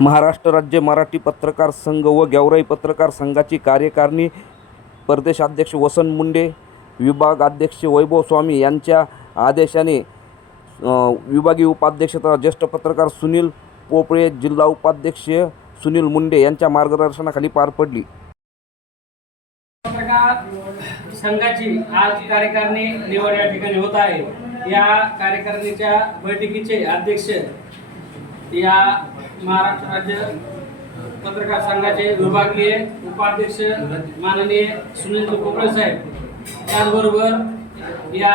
महाराष्ट्र राज्य मराठी पत्रकार संघ व गेवराई पत्रकार संघाची कार्यकारिणी प्रदेशाध्यक्ष वसंत मुंडे विभाग अध्यक्ष वैभव स्वामी यांच्या आदेशाने विभागीय उपाध्यक्ष तथा ज्येष्ठ पत्रकार सुनील पोपळे जिल्हा उपाध्यक्ष सुनील मुंडे यांच्या मार्गदर्शनाखाली पार पडली. पत्रकार संघाची आज कार्यकारिणी निवड या ठिकाणी होत आहे. या कार्यकारिणीच्या बैठकीचे अध्यक्ष या महाराष्ट्र राज्य पत्रकार संघाचे विभागीय उपाध्यक्ष माननीय सुनील कोकळे साहेब. त्याचबरोबर या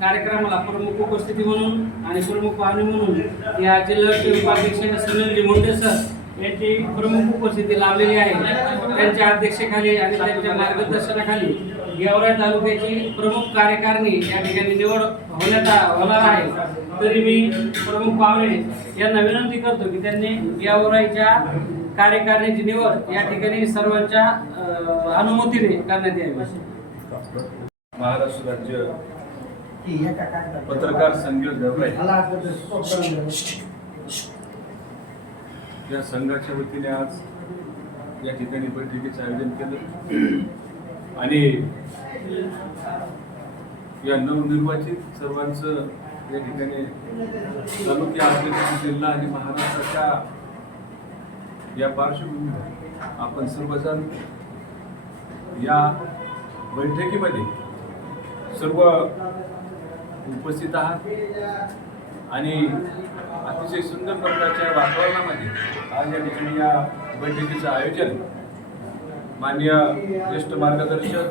कार्यक्रमाला प्रमुख उपस्थिती म्हणून आणि प्रमुख पाहुणे म्हणून या जिल्ह्याचे उपाध्यक्ष सुनीलजी मुंडे सर यांची प्रमुख उपस्थिती लाभलेली आहे. त्यांच्या अध्यक्षतेखाली आणि त्यांच्या मार्गदर्शनाखाली गेवराई तालुक्याची प्रमुख कार्यकारिणी या ठिकाणी निवड होण्यात होणार आहे. तरी मी प्रमुख पाहुणे यांना विनंती करतो की त्यांनी गेवराईच्या कार्यकारिणीची निवड या ठिकाणी सर्वांच्या अनुमतीने करण्यात यावी. महाराष्ट्र राज्य पत्रकार संघ या संघाच्या वतीने आज या ठिकाणी बैठकीचं आयोजन केलं. आणि या नवनिर्वाचित सर्वांचं या ठिकाणी तालुक्या आदिवासी जिल्हा आणि महाराष्ट्राच्या या पार्श्वभूमीवर आपण सर्वजण या बैठकीमध्ये सर्व उपस्थित आहात. आणि अतिशय सुंदर प्रकारच्या वातावरणामध्ये आज या ठिकाणी या बैठकीचं आयोजन मान्य ज्येष्ठ मार्गदर्शक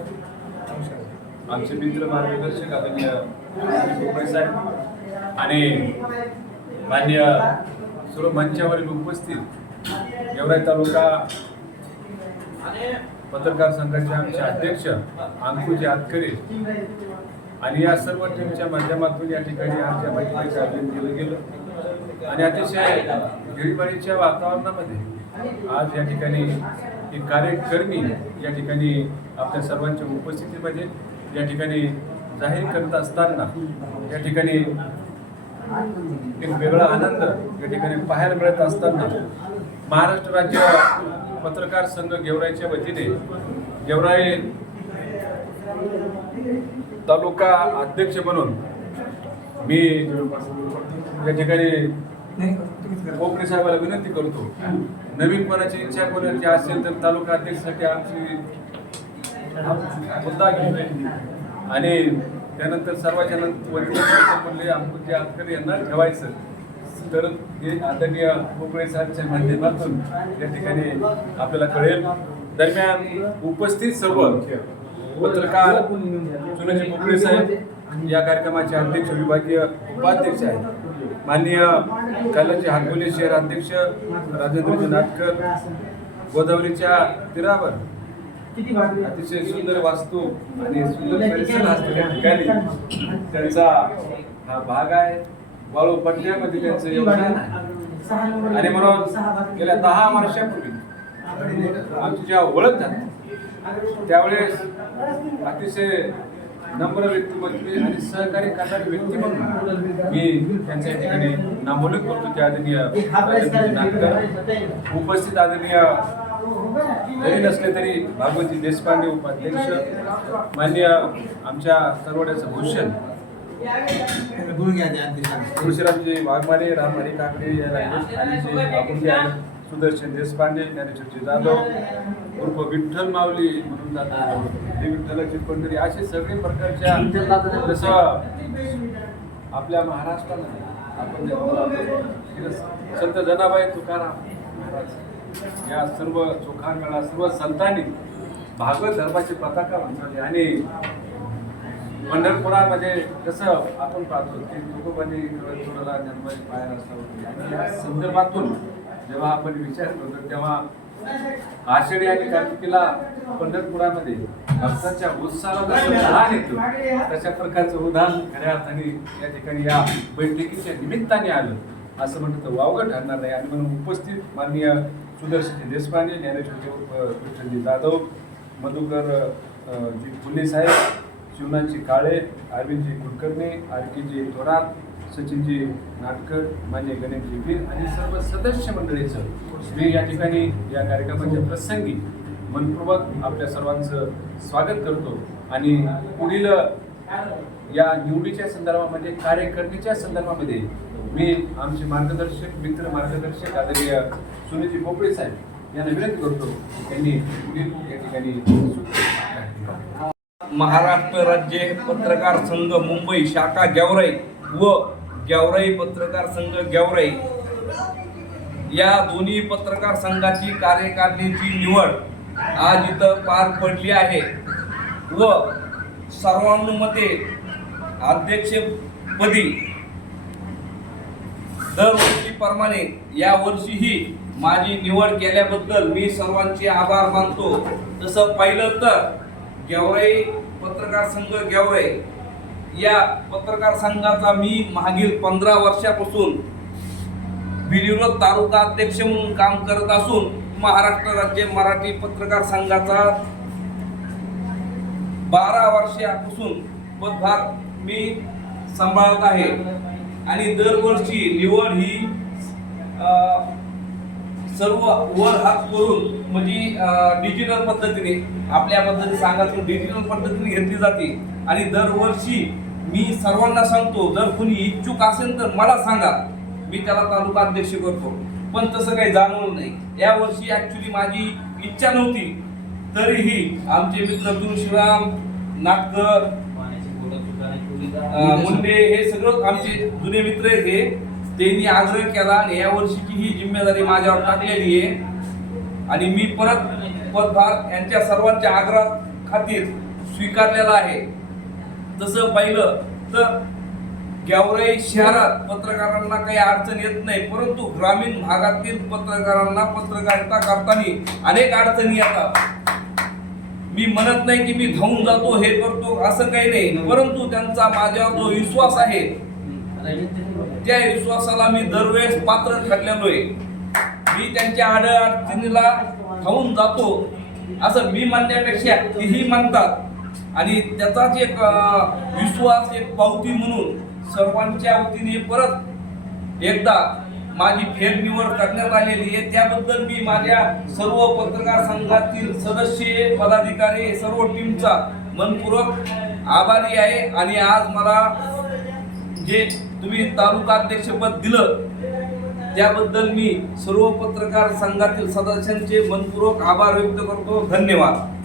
आमचे मित्र मार्गदर्शक आदरणीय साहेब आणि मान्य सर्व मंचावरील उपस्थित गेवराई तालुका पत्रकार संघाचे आमचे अध्यक्ष अंकुजी आतकरे आणि या सर्व टीमच्या माध्यमातून या ठिकाणी आमच्या बैठकीचं आयोजन केलं गेलं. आणि अतिशय गिरीबाईच्या वातावरणामध्ये आज या ठिकाणी एक कार्यकर्मी या ठिकाणी आपल्या सर्वांच्या उपस्थितीमध्ये या ठिकाणी जाहीर करत असताना या ठिकाणी एक वेगळा आनंद या ठिकाणी पाहायला मिळत असताना महाराष्ट्र राज्य पत्रकार संघ गेवराईच्या वतीने गेवराई तालुका अध्यक्ष म्हणून मी या ठिकाणी कोपरे साहेबाला विनंती करतो. नवीन कोणाची इच्छा कोणाची असेल तर तालुका अध्यक्षासाठी आमची मुद्दा घेऊन आणि त्यानंतर सर्वांच्या वडील वतीने म्हणले अंकुजी आतकर यांना ठेवायचं. तर हे आदरणीय कोकणे साहेबच्या माध्यमातून या ठिकाणी आपल्याला कळेल. दरम्यान उपस्थित सर्व पत्रकार सुनजी कोकणे साहेब या कार्यक्रमाचे अध्यक्ष विभागीय उपाध्यक्ष आहेत. माननीय कैलाचे हातगोले शहर अध्यक्ष राजेंद्रजी नाटकर गोदावरीच्या तीरावर अतिशय सुंदर वास्तू आणि सुंदर परिसर असलेल्या ठिकाणी. त्यांचा हा भाग आहे. वाळू पट्ट्यामध्ये त्यांचं योगदान आहे. आणि म्हणून गेल्या दहा वर्षापूर्वी आमची जेव्हा ओळख झाली त्यावेळेस अतिशय नम्र व्यक्तिमत्व आणि सहकार्य करणारी व्यक्ती म्हणून मी त्यांच्या ठिकाणी नामोल्लेख करतो. की आदरणीय उपस्थित आदरणीय जरी नसले तरी भागवती देशपांडे उपाध्यक्ष मान्य आमच्या सरवड्याचं भूषण. तुळशीरामजी वाघमारे रामहरी काकडे या सुदर्शन देशपांडे ज्ञानेश्वरजी जाधव उर्फ विठ्ठल माऊली म्हणून जातात विठ्ठलाची पंढरी असे सगळे प्रकारच्या जसं आपल्या महाराष्ट्रामध्ये आपण संत जनाबाई तुकाराम महाराज. या सर्व चोखांगळा सर्व संतांनी भागवत धर्माची पताका उंचावली. आणि पंढरपुरामध्ये कसं आपण पाहतो की तुकोबांनी तुळला जन्माची पायर होती. आणि या संदर्भातून जेव्हा आपण विचार करतो तेव्हा आषाढी आणि कार्तिकीला पंढरपुरामध्ये भक्ताच्या उत्साहाला जसं उधाण तशा प्रकारचं उदाहरण खऱ्या अर्थाने या ठिकाणी या बैठकीच्या निमित्ताने आलं. असं म्हणतो तर वावगं ठरणार नाही. आणि म्हणून उपस्थित माननीय सुदर्शन देशपांडे ज्ञानेश्वर कृष्णजी जाधव मधुकर जी फुले साहेब शिवनाथजी काळे अरविंदजी कुलकर्णी आर के थोरात सचिनजी नाटकर मान्य गणेशजी वीर आणि सर्व सदस्य मंडळीचं मी या ठिकाणी या कार्यक्रमाच्या प्रसंगी मनपूर्वक आपल्या सर्वांचं स्वागत करतो आणि पुढील या निवडीच्या संदर्भामध्ये कार्यकर्त्याच्या संदर्भामध्ये मी आमचे मार्गदर्शक मित्र मार्गदर्शक आदरणीय सुनीजी भोपळे साहेब यांना विनंती करतो त्यांनी या ठिकाणी महाराष्ट्र राज्य पत्रकार संघ मुंबई शाखा गेवराई व गेवराई पत्रकार संघ गेवराई या दोन्ही पत्रकार संघाची कार्यकारिणीची निवड आज इथं पार पडली आहे व सर्वानुमते अध्यक्षपदी दरवर्षीप्रमाणे या वर्षीही माझी निवड केल्याबद्दल मी सर्वांचे आभार मानतो. तसं पाहिलं तर गेवराई पत्रकार संघ गेवराई या पत्रकार संघाचा मी मागील पंधरा वर्षापासून बिलिरोध तालुका अध्यक्ष म्हणून काम करत असून महाराष्ट्र राज्य मराठी पत्रकार संघाचा बारा वर्षापासून पदभार मी सांभाळत आहे. आणि दरवर्षी निवड ही सर्व वर हात करून म्हणजे डिजिटल पद्धतीने आपल्या पद्धतीने सांगायचं डिजिटल पद्धतीने घेतली जाते. आणि दरवर्षी मी सर्वांना सांगतो जर कुणी इच्छुक असेल तर मला सांगा. मी त्याला तालुका अध्यक्ष करतो. पण तसं काही जाणवलं नाही. या वर्षी ऍक्च्युली माझी इच्छा नव्हती. तरीही आमचे मित्र तुळशीराम नाटकर मुंडे हे सगळं आमचे जुने मित्र आहेत हे त्यांनी आग्रह केला आणि या वर्षीची ही जिम्मेदारी माझ्यावर टाकलेली आहे. आणि मी परत पदभार यांच्या सर्वांच्या आग्रह खातीर स्वीकारलेला आहे. तसं पाहिलं तर गेवराई शहरात पत्रकारांना काही अडचण येत नाही परंतु ग्रामीण भागातील पत्रकारांना पत्रकारिता करताना अनेक अडचणी येतात. मी म्हणत नाही की मी धावून जातो हे करतो असं काही नाही. परंतु त्यांचा माझ्यावर जो विश्वास आहे त्या विश्वासाला मी दरवेळेस पात्र ठरलेलो आहे मी त्यांच्या आड अडचणीला खाऊन जातो असं मी म्हणण्यापेक्षा तेही म्हणतात. आणि त्याचाच एक विश्वास एक पावती म्हणून सर्वांच्या वतीने परत एकदा माझी फेर निवड करण्यात आलेली आहे. त्याबद्दल मी माझ्या सर्व पत्रकार संघातील सदस्य पदाधिकारी सर्व टीमचा मनपूर्वक आभारी आहे. आणि आज मला जे तुम्ही तालुका अध्यक्षपद दिलं त्याबद्दल मी सर्व पत्रकार संघातील सदस्यांचे मनपूर्वक आभार व्यक्त करतो. धन्यवाद.